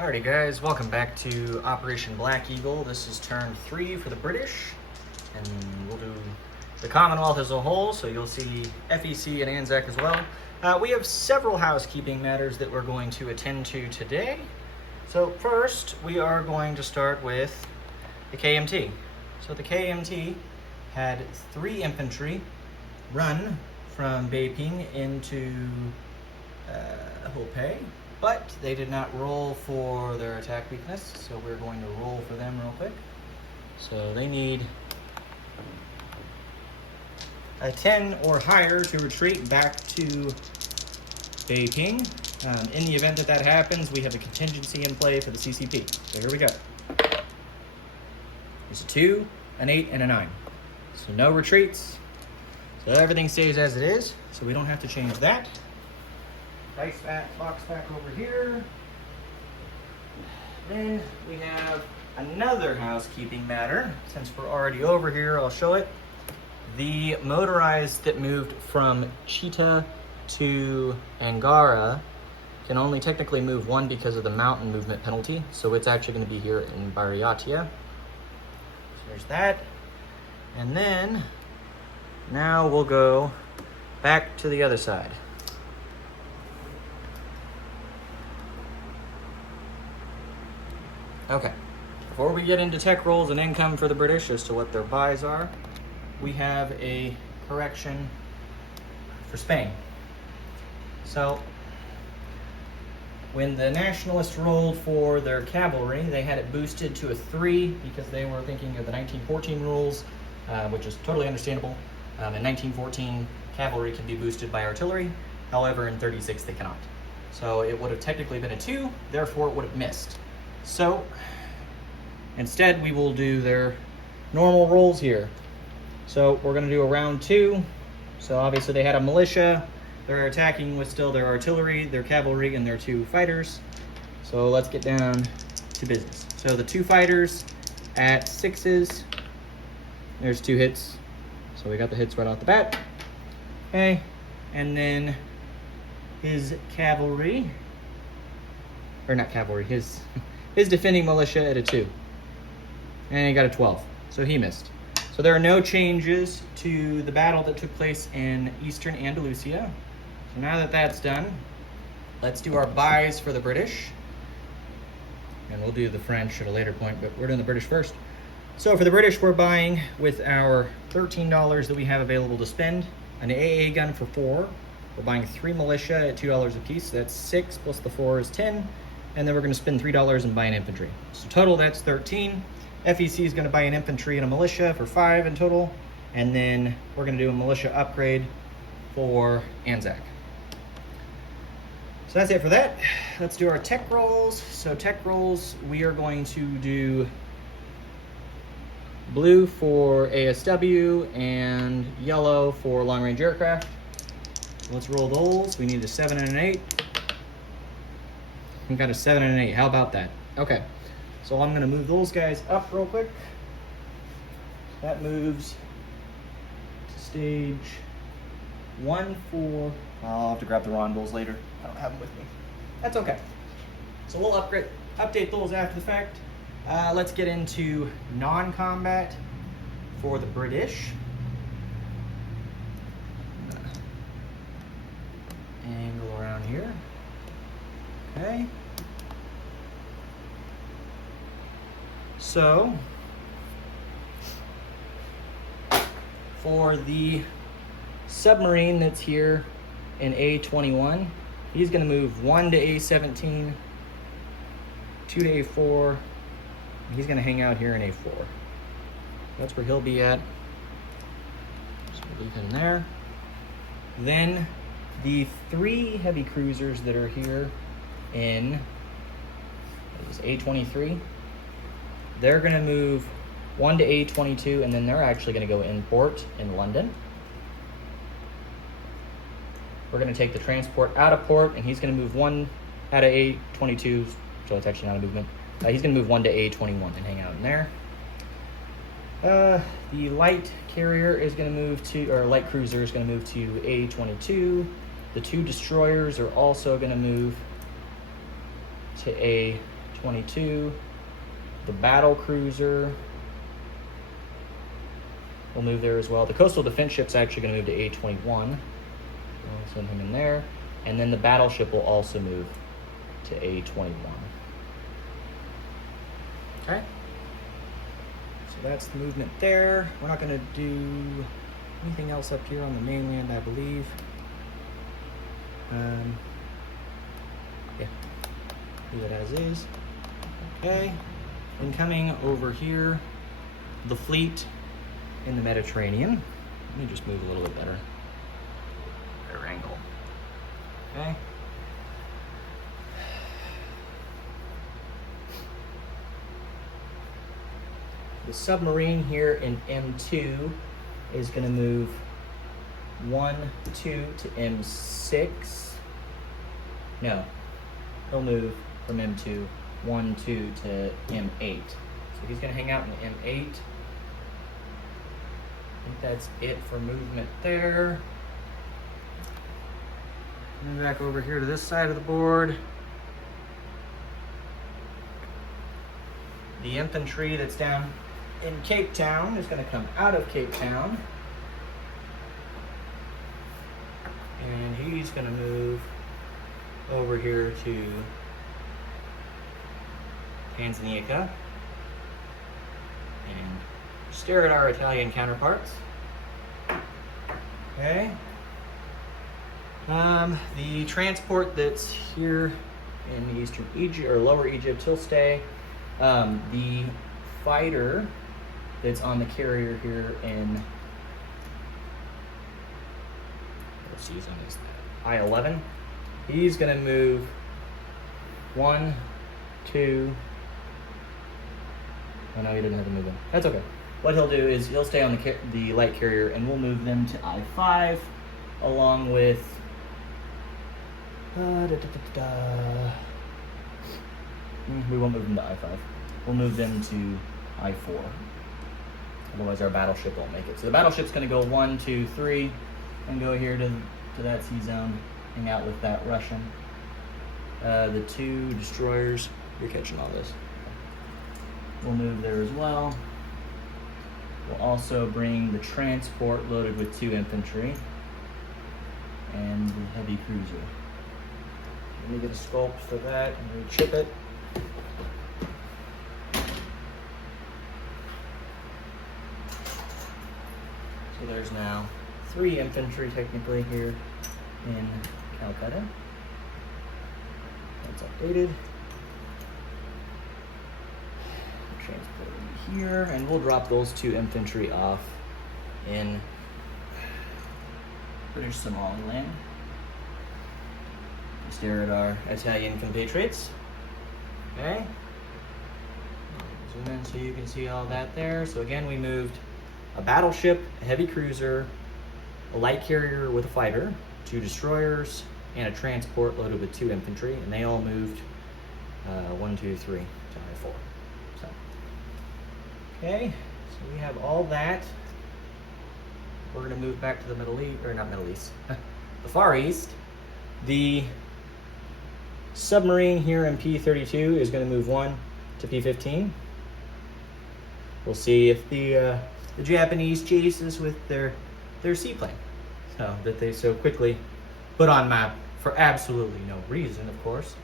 Alrighty guys, welcome back to Operation Black Eagle. This is turn 3 for the British, and we'll do the Commonwealth as a whole, so you'll see FEC and ANZAC as well. We have several housekeeping matters that we're going to attend to today. So first, we are going to start with the KMT. So the KMT had 3 infantry run from Beiping into Hopei, but they did not roll for their attack weakness, so we're going to roll for them real quick. So they need a 10 or higher to retreat back to Beiping. In the event that that happens, we have a contingency in play for the CCP. So here we go. There's a 2, an 8, and a 9. So no retreats. So everything stays as it is, so we don't have to change that. Dice box back over here. Then we have another housekeeping matter. Since we're already over here, I'll show it. The motorized that moved from Chita to Angara can only technically move 1 because of the mountain movement penalty. So it's actually going to be here in Bariatia. So there's that. And then now we'll go back to the other side. Okay, before we get into tech rolls and income for the British as to what their buys are, we have a correction for Spain. So, when the Nationalists rolled for their cavalry, they had it boosted to a 3 because they were thinking of the 1914 rules, which is totally understandable. In 1914, cavalry can be boosted by artillery. However, in 36, they cannot. So it would have technically been a 2, therefore it would have missed. So, instead we will do their normal rolls here. So we're going to do a round 2. So obviously they had a militia. They're attacking with still their artillery, their cavalry, and their 2 fighters. So let's get down to business. So the 2 fighters at 6s. There's 2 hits. So we got the hits right off the bat. Okay. And then his cavalry, or not cavalry, his defending militia at a 2. And he got a 12. So he missed. So there are no changes to the battle that took place in Eastern Andalusia. So now that that's done, let's do our buys for the British. And we'll do the French at a later point, but we're doing the British first. So for the British, we're buying with our $13 that we have available to spend, an AA gun for 4. We're buying 3 militia at $2 a piece. That's 6 plus the 4 is 10. And then we're going to spend $3 and buy an infantry. So total, that's 13. FEC is going to buy an infantry and a militia for 5 in total. And then we're going to do a militia upgrade for ANZAC. So that's it for that. Let's do our tech rolls. So tech rolls, we are going to do blue for ASW and yellow for long-range aircraft. Let's roll those. We need a 7 and an 8. We got a 7 and an 8. How about that? Okay. So I'm going to move those guys up real quick. That moves to stage 1 for... I'll have to grab the rondels later. I don't have them with me. That's okay. So we'll update those after the fact. Let's get into non-combat for the British. Angle around here. Okay. So, for the submarine that's here in A21, he's going to move 1 to A17, 2 to A4, and he's going to hang out here in A4. That's where he'll be at. So we'll leave him there. Then the 3 heavy cruisers that are here in A23, they're going to move 1 to A22, and then they're actually going to go in port in London. We're going to take the transport out of port, and he's going to move 1 out of A22, so it's actually not a movement. He's going to move 1 to A21 and hang out in there. The light carrier is going to move to, or light cruiser is going to move to A22. The 2 destroyers are also going to move to A22. The battle cruiser will move there as well. The coastal defense ship's actually going to move to A21. I'll send him in there. And then the battleship will also move to A21. Okay. So that's the movement there. We're not going to do anything else up here on the mainland, I believe. Yeah, leave it as is. Okay. And coming over here, the fleet in the Mediterranean. Let me just move a little bit better. Better angle. Okay. The submarine here in M2 is going to move 1, 2 to M6. No, he'll move from M2, 1, 2 to M8. So he's going to hang out in M8. I think that's it for movement there. And then back over here to this side of the board. The infantry that's down in Cape Town is going to come out of Cape Town. And he's going to move over here to Tanzania and stare at our Italian counterparts. Okay. The transport that's here in eastern Egypt or lower Egypt, he'll stay. The fighter that's on the carrier here in what season is that? I-11. He's gonna move 1, 2. Oh no, he didn't have to move them. That's okay. What he'll do is he'll stay on the light carrier, and we'll move them to I-5, along with we won't move them to I-5. We'll move them to I-4. Otherwise, our battleship won't make it. So the battleship's going to go 1, 2, 3, and go here to that sea zone, hang out with that Russian. The 2 destroyers, you're catching all this. We'll move there as well. We'll also bring the transport loaded with 2 infantry and the heavy cruiser. Let me get a sculpt for that and chip it. So there's now 3 infantry technically here in Calcutta. That's updated. Transport over here, and we'll drop those 2 infantry off in British Somaliland. Stare at our Italian compatriots. Okay. Zoom in so you can see all that there. So again, we moved a battleship, a heavy cruiser, a light carrier with a fighter, 2 destroyers, and a transport loaded with 2 infantry, and they all moved 1, 2, 3 to I-4. So, okay, so we have all that. We're going to move back to the Middle East, or not Middle East, the Far East. The submarine here in P32 is going to move 1 to P15. We'll see if the Japanese chase us with their seaplane, so that they so quickly put on map for absolutely no reason, of course.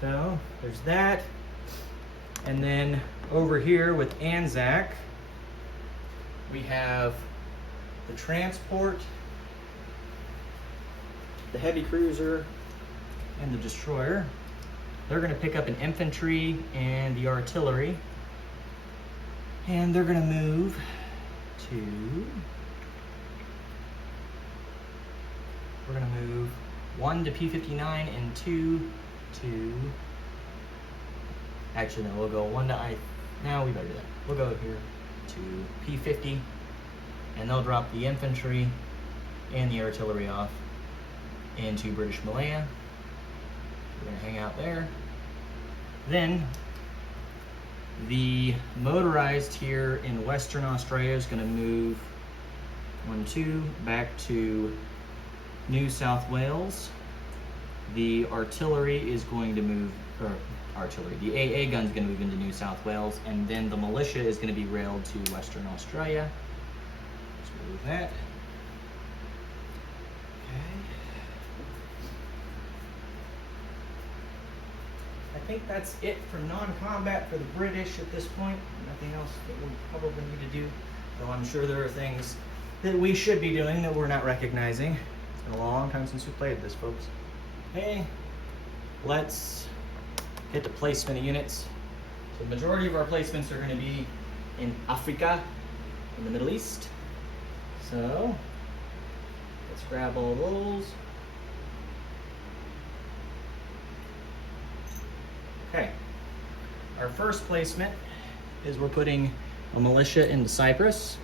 So there's that. And then over here with ANZAC, we have the transport, the heavy cruiser, and the destroyer. They're going to pick up an infantry and the artillery, and they're going to move to, we're going to move 1 to P59 and 2 to, actually no, we'll go 1 to no, we better do that. We'll go here to P50, and they'll drop the infantry and the artillery off into British Malaya. We're going to hang out there. Then the motorized here in Western Australia is going to move 1, 2 back to New South Wales. The artillery is going to move, or artillery. The AA gun is going to move into New South Wales, and then the militia is going to be railed to Western Australia. Let's remove that. I think that's it for non-combat for the British at this point. Nothing else that we probably need to do, though I'm sure there are things that we should be doing that we're not recognizing. It's been a long time since we played this, folks. Okay, let's get to placement of units. So the majority of our placements are going to be in Africa, in the Middle East. So let's grab all those. Okay, our first placement is we're putting a militia into Cyprus.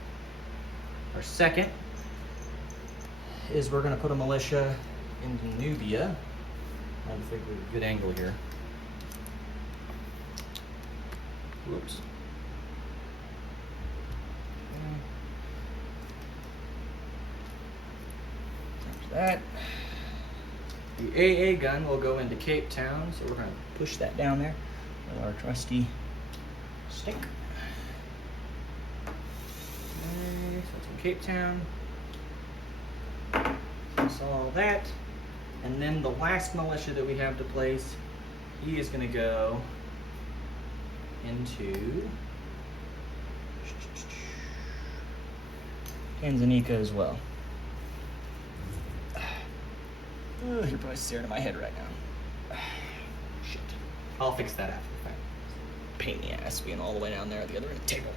Our second is we're going to put a militia into Nubia. I think we're a good angle here. Whoops. There's that. The AA gun will go into Cape Town, so we're going to push that down there with our trusty stick. Okay, so it's in Cape Town. So all that. And then the last militia that we have to place, he is going to go into Tanzania as well. Oh, you're probably staring at my head right now. Shit. I'll fix that after the fact. Pain in the ass being all the way down there at the other end of the table.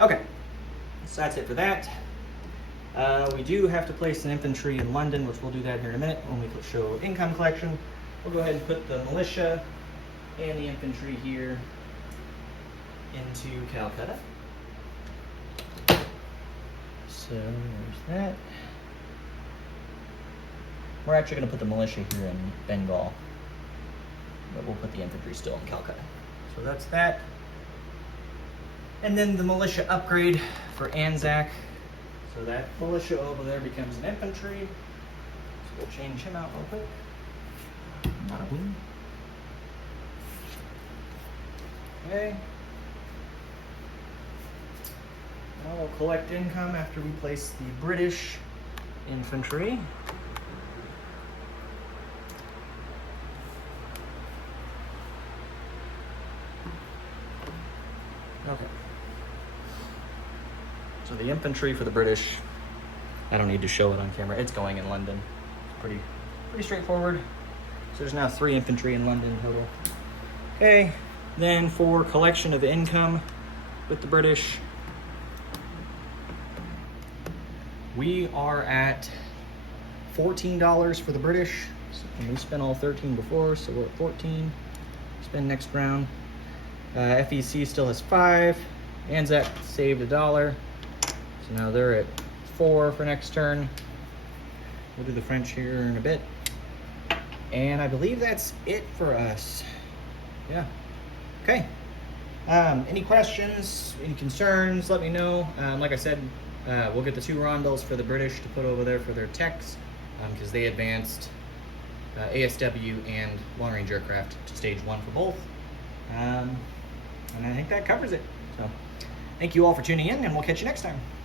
Okay, so that's it for that. We do have to place an infantry in London, which we'll do that here in a minute when we show income collection. We'll go ahead and put the militia and the infantry here into Calcutta. So there's that. We're actually going to put the militia here in Bengal, but we'll put the infantry still in Calcutta. So that's that. And then the militia upgrade for ANZAC. So that militia over there becomes an infantry. So we'll change him out real quick. Not a boom. Okay. Now we'll collect income after we place the British infantry. Okay. So the infantry for the British, I don't need to show it on camera. It's going in London. It's pretty straightforward. So there's now 3 infantry in London total. Okay. Then for collection of income with the British, we are at $14 for the British. And we spent all 13 before, so we're at 14. Spend next round. FEC still has 5. ANZAC saved $1. So now they're at 4 for next turn. We'll do the French here in a bit. And I believe that's it for us. Yeah. Okay. Any questions, any concerns, let me know. Like I said, we'll get the 2 rondels for the British to put over there for their techs, because they advanced ASW and long-range aircraft to stage 1 for both. And I think that covers it. So thank you all for tuning in, and we'll catch you next time.